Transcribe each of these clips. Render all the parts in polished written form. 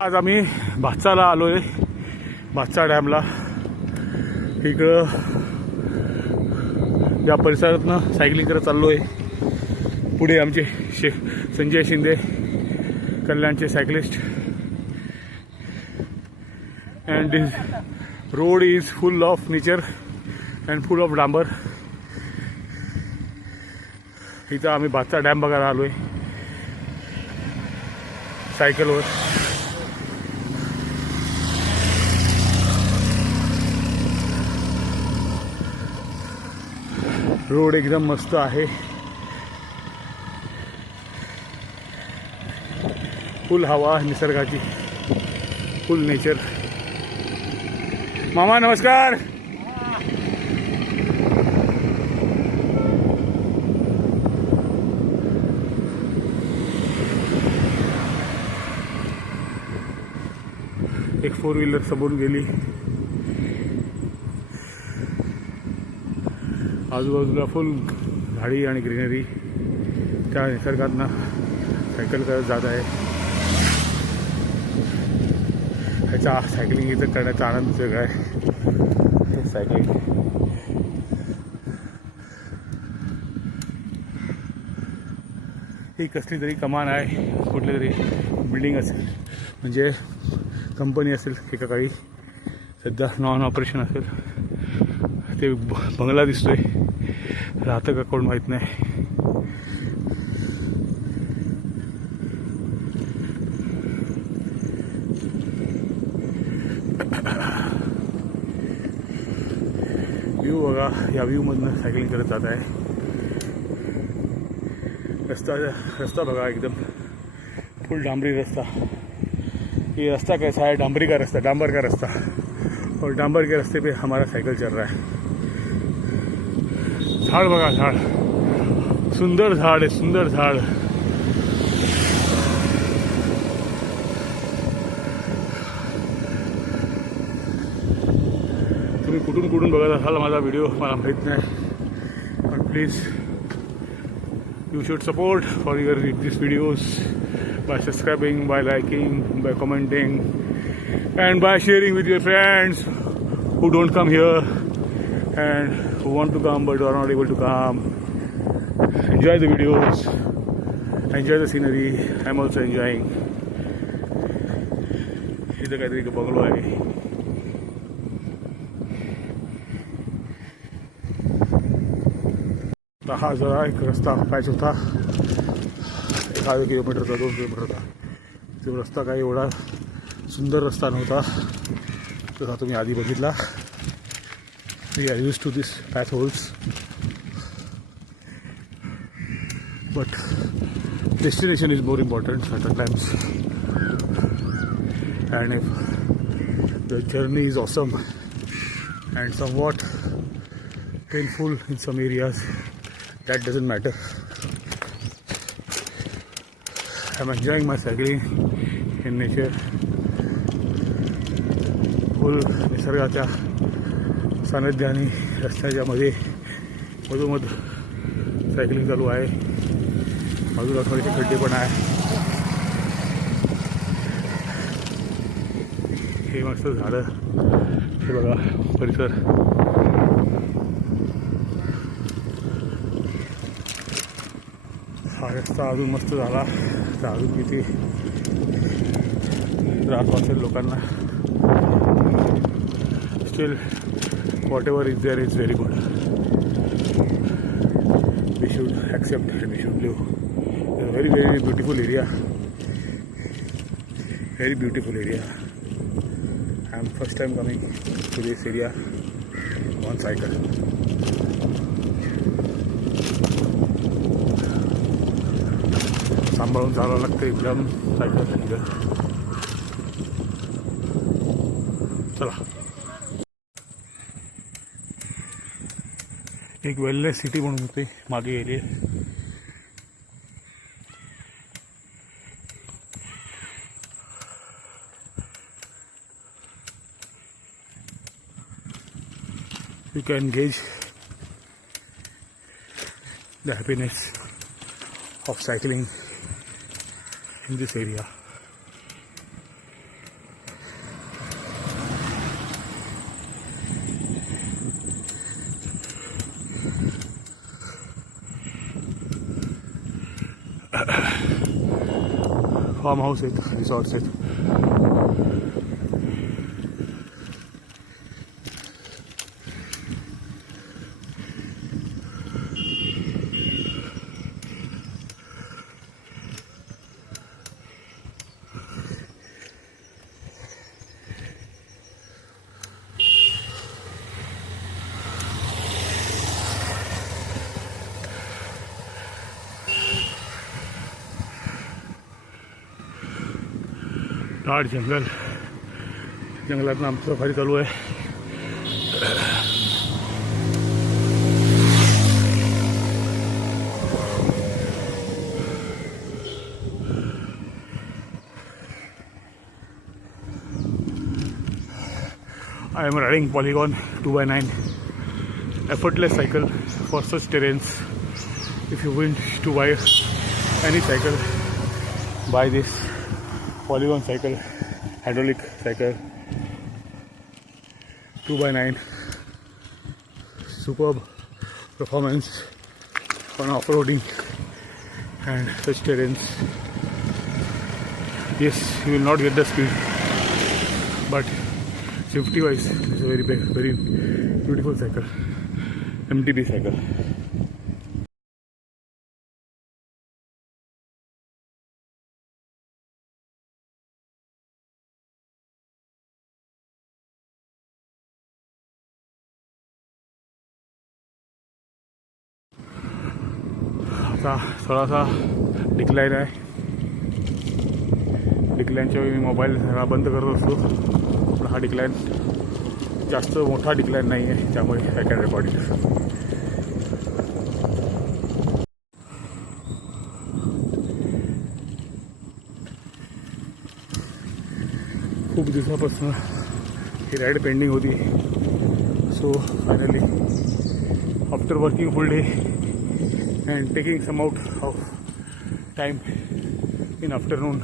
आज आम्ही भातसाला आलो आहे, भातसा डॅमला. इकडं या परिसरातनं सायकलिंग करत चाललो आहे. पुढे आमचे संजय शिंदे, कल्याणचे cyclist. And this road is full of nature and full of डांबर. इथं आम्ही भातसा डॅम बघायला आलो आहे सायकलवर. रोड एकदम मस्त आहे, फुल हवा निसर्गाची, फुल नेचर. मामा नमस्कार. एक 4 व्हीलर समोरून गेली. आजूबाजूला फुल झाडी आणि ग्रीनरी. त्या निसर्गातनं सायकल करत जात आहे. ह्याचा सायकलिंग इथं करण्याचा आनंद वेगळा आहे. सायकलिंग ही कसली तरी कमान आहे, कुठली तरी बिल्डिंग असेल, म्हणजे कंपनी असेल एका काळी. सध्या नॉन ऑपरेशन असेल. ते बंगला दिसतोय, राहतं का कोण माहीत नाही. व्ह्यू बघा, या व्ह्यूमधनं सायकलिंग करत जात आहे. रस्ता बघा, एकदम फुल डांबरी रस्ता. ये रास्ता कैसा है? डांबरी का रास्ता, डांबर का रास्ता. और डांबर के रास्ते पे हमारा साइकिल चल रहा है. झाड़ बघा, झाड़, सुंदर झाड़ आहे, सुंदर झाड़. तुम्ही कुठून कुठून बघत असाल माझा व्हिडिओ मला माहीत नाही, पण please you should support for these videos by subscribing, by liking, by commenting, and by sharing with your friends who don't come here and who want to come but are not able to come. Enjoy the videos, enjoy the scenery. I'm also enjoying. इथं काहीतरी bungalow आहे. हा जरा एक रस्ता patch होता, 1.5 किलोमीटरचा, 2 किलोमीटरचा. तो रस्ता काही एवढा सुंदर रस्ता नव्हता जसा तुम्ही आधी बघितला. We are use to this path holes, but destination is more important at times. And if the journey is awesome and somewhat painful in some areas, that doesn't matter. I'm enjoying my cycling in nature. फुल निसर्गाच्या सानिध्याने रस्त्याच्या मध्ये मधोमध cycling चालू आहे. बाजूला थोडेसे खड्डे पण आहे. हे मस्त झाडं, हे बघा परिसर. हा रस्ता अजून मस्त झाला तर अजून किती त्रास वाटेल लोकांना. Still whatever is there is very good. We should accept and we should live. Very very beautiful area, very beautiful area. I am first time coming to this area on cycle. सांभाळून चालावं लागतं एकदम cycle. चला, एक wellness city म्हणून होते मागे area. You can gauge the happiness of cycling in this area. Farm house आहेत, रिसॉर्ट्स आहेत. दाट जंगल, जंगलातनं आमची सफारी चालू आहे. I am riding Polygon 2x9 effortless cycle for such terrains. If you wish to buy any cycle, buy this Polygon cycle, hydraulic cycle 2x9. Superb performance on off-roading and such terrains. Yes, you will not get the speed, but safety wise it's a very beautiful cycle, MTB cycle. आता थोडासा decline आहे. डिक्लाइनच्या वेळी मी mobile बंद करत असतो, पण हा decline जास्त मोठा डिक्लाइन नाही आहे, त्यामुळे आय कॅन रेकॉर्ड इट. खूप दिवसापासून ही राईड पेंडिंग होती. So finally after working full day and taking some out of time in afternoon,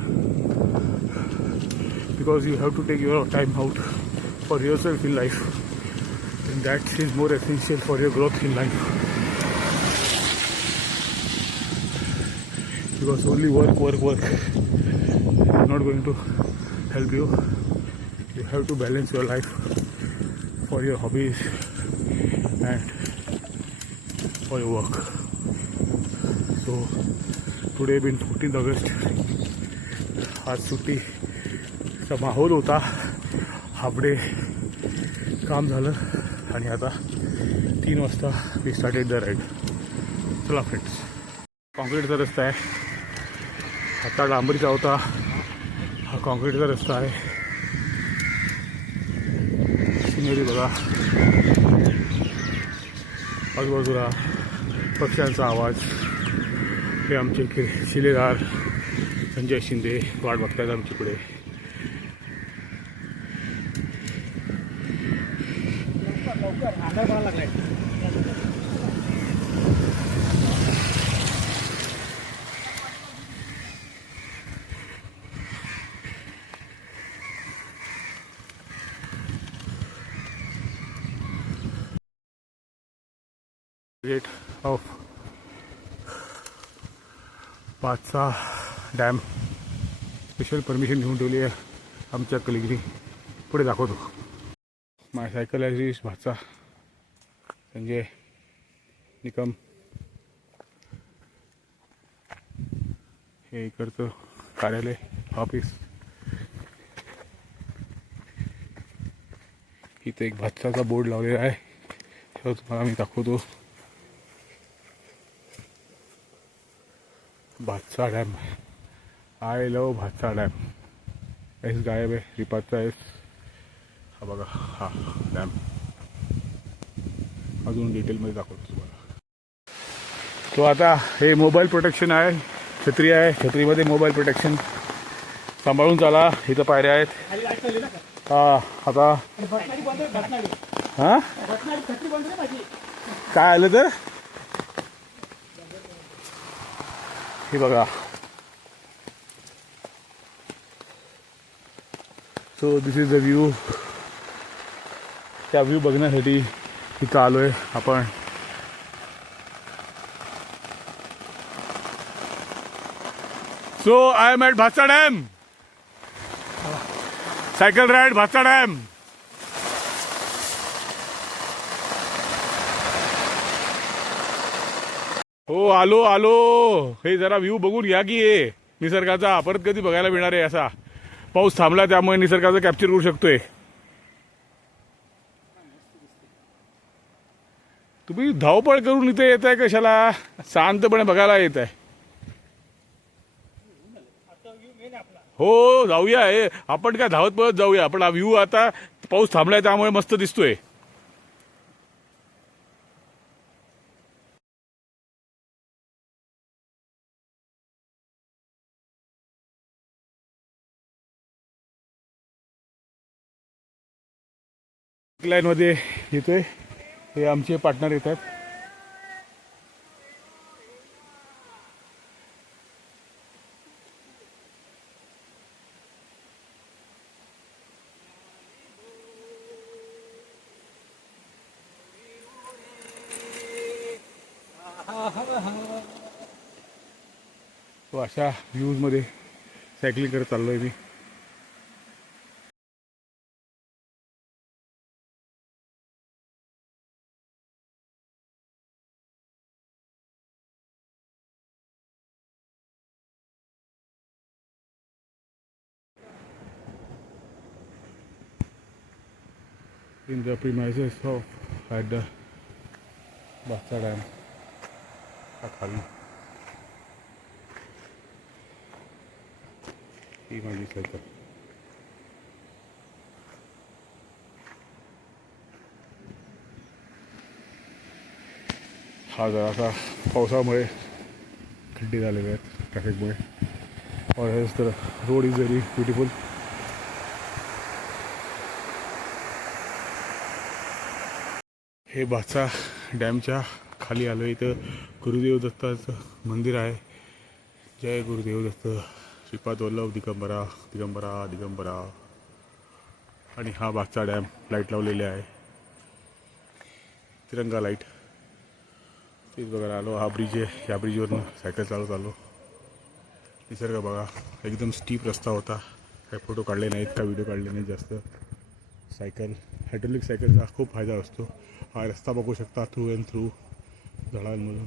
because you have to take your time out for yourself in life, and that is more essential for your growth in life, because only work is not going to help you. You have to balance your life for your hobbies and for your work. So today being 14th August, आज सुट्टीचा माहोल होता. Half day काम झालं आणि आता 3 वाजता we started the ride. चला फ्रेंड्स, कॉन्क्रीटचा रस्ता आहे. आता डांबरीचा होता, हा कॉन्क्रीटचा रस्ता आहे. सिनरी बघा, आजूबाजूला पक्ष्यांचा आवाज. हे आमचे शिलेदार संजय शिंदे वाट बघतायत आमची पुढे. गेट ऑफ पाचसा डॅम स्पेशल परमिशन घेऊन ठेवली आहे आमच्या कलिगनी. पुढे दाखवतो. माय सायकल ॲज इज भाचा संजय निकम. हे इकडचं कार्यालय ऑफिस. इथे एक भातसाचा बोर्ड लावलेला आहे, तो तुम्हाला मी दाखवतो. Bhatsa dam, I love Bhatsa dam. S गायब आहे, रिपातचा एस. हा बघा, हा डॅम. अजून डिटेलमध्ये दाखवतो तुम्हाला. तो आता हे मोबाईल प्रोटेक्शन आहे, छत्री आहे. छत्रीमध्ये मोबाईल प्रोटेक्शन. सांभाळून चाला, इथं पायऱ्या आहेत. हा आता हां काय आलं तर हे बघा. So this is the view. त्या व्ह्यू बघण्यासाठी इथं आलो आहे आपण. So I am at Bhatsa Dam. Cycle ride Bhatsa Dam. हो आलो आलो. हे जरा व्ह्यू बघून घ्या की हे निसर्गाचा परत कधी बघायला मिळणार आहे असा. पाऊस थांबला त्यामुळे निसर्गाचा कॅप्चर करू शकतोय. तुम्ही धावपळ करून इथे येत आहे कशाला? शांतपणे बघायला येत आहे. हो जाऊया. हे आपण काय धावत पळत जाऊया. पण हा व्ह्यू आता पाऊस थांबलाय त्यामुळे मस्त दिसतोय. लाईन मध्ये येतोय. हे आमचे पार्टनर येतात. तो अशा व्ह्यूज मध्ये सायकलिंग करत चाललोय मी. In the premises of at the Bhatsa Dam. खाली ही माझी सायकल. हा जरासा पावसामुळे खड्डे झालेले आहेत ट्रॅफिकमुळे. और हेच तर रोड इज व्हेरी ब्युटिफुल. हे भातसा डॅमच्या खाली आलो. इथं गुरुदेव दत्ताचं मंदिर आहे. जय गुरुदेव दत्त. श्रीपाद वल्लभ दिगंबरा दिगंबरा दिगंबरा. आणि हा भातसा डॅम लाईट लावलेले आहे. तिरंगा लाईट तेच बघायला आलो. हा ब्रिज आहे. या ब्रिजवरनं सायकल चालवत आलो. निसर्ग बघा. एकदम स्टीप रस्ता होता. काही फोटो काढले नाहीत, का व्हिडिओ काढले नाहीत जास्त. सायकल हायड्रोलिक सायकलचा खूप फायदा असतो. हा रस्ता बघू शकता थ्रू अँड थ्रू झाडांमधून.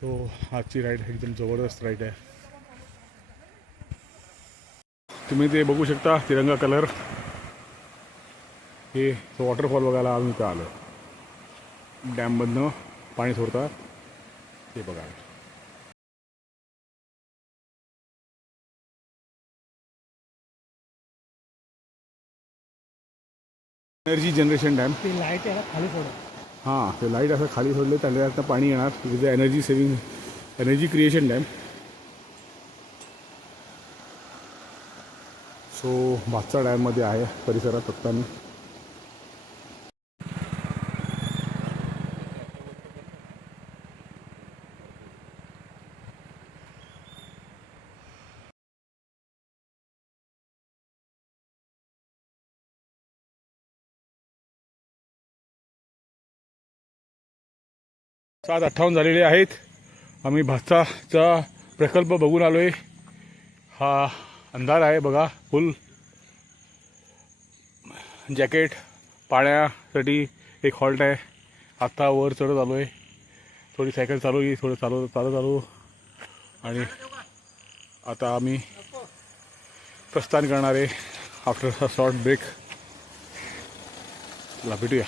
सो आजची राईड एकदम जबरदस्त राईड आहे. तुम्ही ते बघू शकता तिरंगा कलर. हे वॉटरफॉल बघायला आम्ही इथं आलो. डॅममधनं पाणी सोडतात ते बघायला. Energy generation dam. ते लाईट याला खाली सोडा. हां ते लाईट असं खाली सोडले त्याच्यात पाणी येणार. With energy saving energy creation dam. So Bhatsa डॅममध्ये आहे परिसरात फक्त आम्ही. सात 58 झालेले आहेत. आम्ही भातसाचा प्रकल्प बघून आलो आहे. हा अंधार आहे बघा. फुल जॅकेट पाण्यासाठी एक हॉल्ट आहे. आत्ता वर चढत आलो आहे. थोडी सायकल चालू आहे. थोडं चालू आणि आता आम्ही प्रस्थान करणार आहे आफ्टर अ शॉर्ट ब्रेक. चला भेटूया.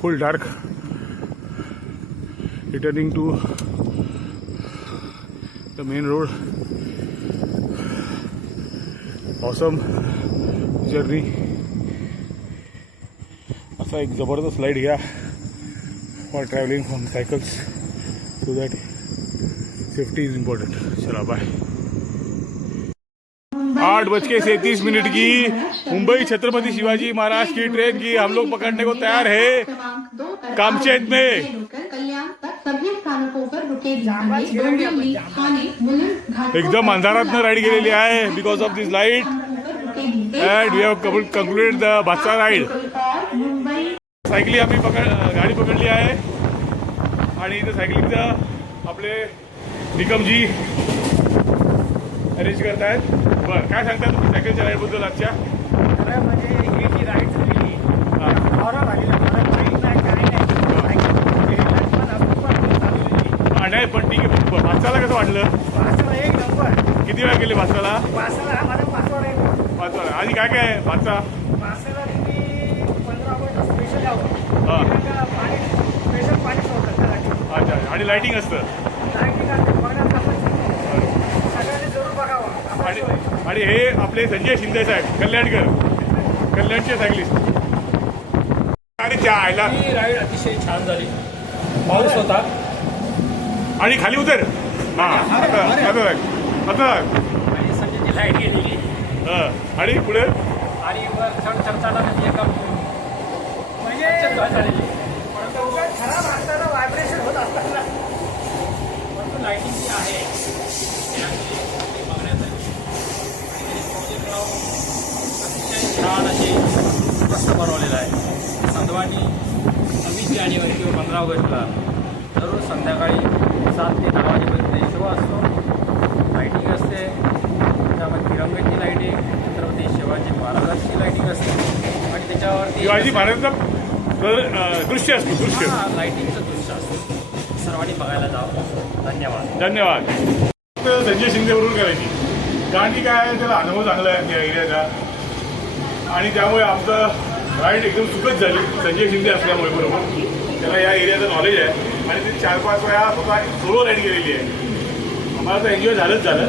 full dark, returning to the main road. Awesome journey. असा एक जबरदस्त लाईट घ्या for travelling from cycles so that safety is important. चला बाय. 8:37 की मुंबई छत्रपति शिवाजी महाराज की ट्रेन की हम लोग पकड़ने को तैयार है. कामचेत में एकदम अंधारात राईड गेलेली आहे because of this light. And we have concluded the Bhatsa ride. सायकली आम्ही गाडी पकडली आहे. आणि इथं सायकलिंगचं आपले निकमजी अरेंज करतायत. बरं, काय सांगता तुम्ही सायकलच्या राईडबद्दल आजच्या? खरं म्हणजे ही जी राईड झाली आवरा झालेला मला माहीत नाही काय नाही नाही पण ठीक आहे. भासाला कसं वाटलं? पाचला एक नंबर. किती वेळा गेले भासाला? पाचला हा माझा पाचवा राईड. भासा आणि काय काय आहे भासा? पाचला तुम्ही 15 ऑगस्ट स्पेशल यावं. हां. पाणी स्पेशल पाणी सोडतं त्यासाठी. अच्छा. आणि लाईटिंग असतं? लाईटिंग असते बघण्यात आपण सगळ्यांनी जरूर बघावं. आणि आणि हे आपले संजय शिंदे साहेब कल्याणकर, कल्याणचे सायकलिस्ट. आणि त्या आयला ही राईड अतिशय छान झाली. पाऊस होता आणि खाली उतर. हां आता आणि संजयची लाईट गेलेली आणि पुढे आणि वर चढताना म्हणजे एका म्हणजे झालेली खराब असताना व्हायब्रेशन होत असताना परंतु लाईटिंग जी आहे ते बघण्यासाठी अतिशय छान असे मस्त बनवलेलं आहे. संधवानी 26 जानेवारी किंवा 15 ऑगस्टला दररोज संध्याकाळी 7 ते 10 वाजेपर्यंत शो असतो. लाईटिंग असते, त्यामध्ये तिरंगाची लाईटिंग, छत्रपती शिवाजी महाराजांची लाईटिंग असते आणि त्याच्यावरती शिवाजी महाराजांचं दृश्य असतं. दृश्य लाईटिंगचं दृश्य असतं. सर्वांनी बघायला जावं. धन्यवाद. धन्यवाद. संजय शिंदे बरोबर करायची कारण की काय त्याला अनुभव चांगला आहे या एरियाचा आणि त्यामुळे आमचं राईड एकदम सुखद झाली संजय शिंदे असल्यामुळे. बरोबर त्याला या एरियाचं नॉलेज आहे आणि ते 4-5 वेळा स्वतः सोलो राईड केलेली आहे. आम्हाला तर एन्जॉय झालंच झालं.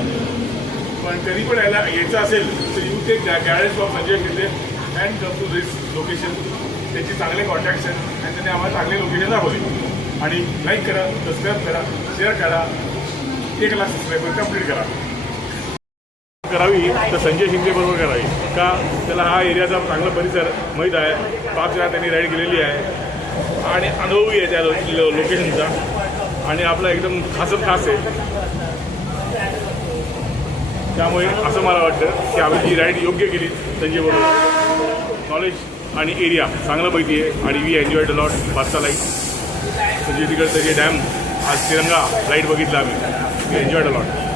पण कधी पण यायचं असेल तर you take guidance of Sanjay Shinde and come to this location. त्याची चांगले कॉन्टॅक्ट्स आहेत आणि त्याने आम्हाला चांगले लोकेशन दाखवली. आणि लाईक करा, सबस्क्राईब करा, शेअर करा. 1 लाख सबस्क्राईबर कंप्लीट करा. करावी तर संजय शिंदे बरोबर करावी का त्याला हा एरियाचा चांगला परिसर माहीत आहे. 5 वेळा त्यांनी राईड केलेली आहे आणि अनुभवी आहे त्या लोकेशनचा आणि आपला एकदम खासच खास आहे. त्यामुळे असं मला वाटतं की आम्ही ही राईड योग्य केली संजय बरोबर. नॉलेज आणि एरिया चांगलं माहिती आहे आणि वी एन्जॉयड अ लॉट. 5चा लाईट म्हणजे तिकडचं जे डॅम आज तिरंगा लाईट बघितला आम्ही. We enjoyed a lot.